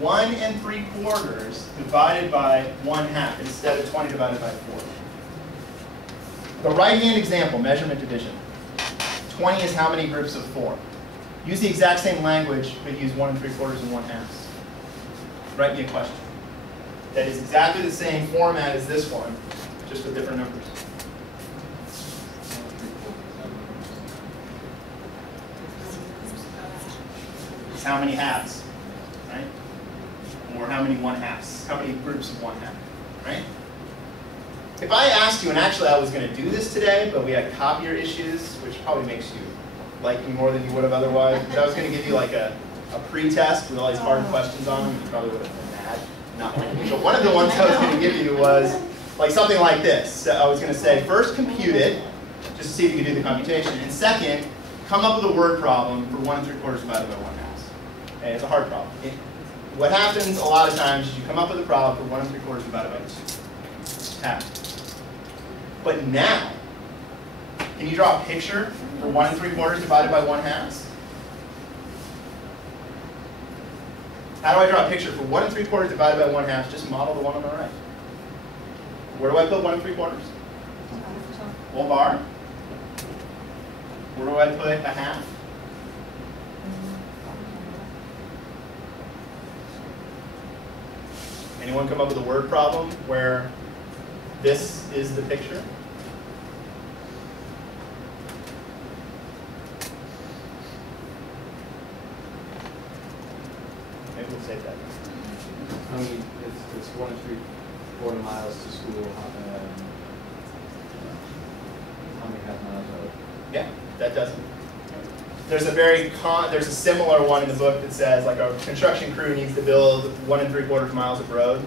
1 3/4 divided by 1/2 instead of 20 divided by 4. The right-hand example, measurement division. 20 is how many groups of 4? Use the exact same language, but use 1 3/4 and 1/2. Write me a question. That is exactly the same format as this one, just with different numbers. It's how many halves, right? Or how many 1/2s? How many groups of 1/2, right? If I asked you, and actually I was going to do this today, but we had copier issues, which probably makes you like me more than you would have otherwise. Because I was going to give you like a pre-test with all these hard questions on them, you probably would have been mad. Not like me. But one of the ones I was going to give you was like something like this. So I was going to say, first compute it, just to see if you can do the computation. And second, come up with a word problem for 1 3/4 divided by 1/2. Okay, it's a hard problem. What happens a lot of times is you come up with a problem for 1 3/4 divided by 2. Half. But now, can you draw a picture for 1 3/4 divided by 1/2? How do I draw a picture for 1 3/4 divided by 1/2? Just model the one on the right. Where do I put 1 3/4? Whole bar. Where do I put a half? Anyone come up with a word problem where this is the picture? Maybe we'll save that. I mean, it's 1 3/4 miles to school. How many half miles are there? Yeah, that does it. There's a similar one in the book that says like a construction crew needs to build 1 3/4 miles of road,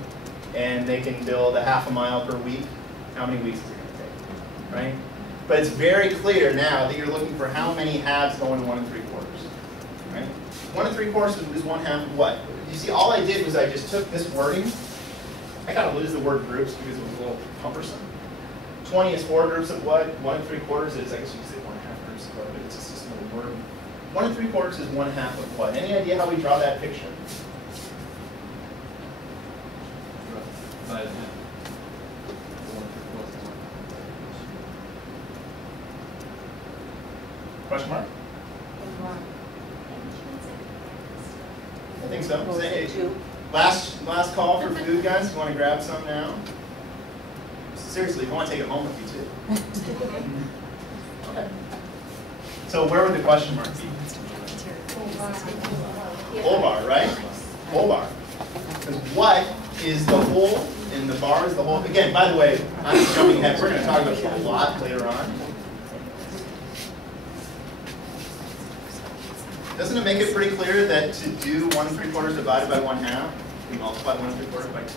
and they can build a half a mile per week. How many weeks is it going to take, right? But it's very clear now that you're looking for how many halves go in 1 3/4, right? 1 3/4 is 1/2 of what? You see, all I did was I just took this wording. I kind of lose the word groups because it was a little cumbersome. 20 is 4 groups of what? 1 3/4 is, I guess you could say 1/2 groups of what, but it's just a small word. 1 3/4 is 1/2 of what? Any idea how we draw that picture? Divide in half. Question mark? I think so. Say, last call for food, guys. You want to grab some now? Seriously, you want to take it home with you too. Okay. So where would the question mark be? Whole bar, right? Whole bar. Because what is the whole and the bar is the whole? Again, by the way, I'm just jumping ahead. We're going to talk about this a lot later on. Doesn't it make it pretty clear that to do 1 3/4 divided by 1/2, we multiply 1 3/4 by 2?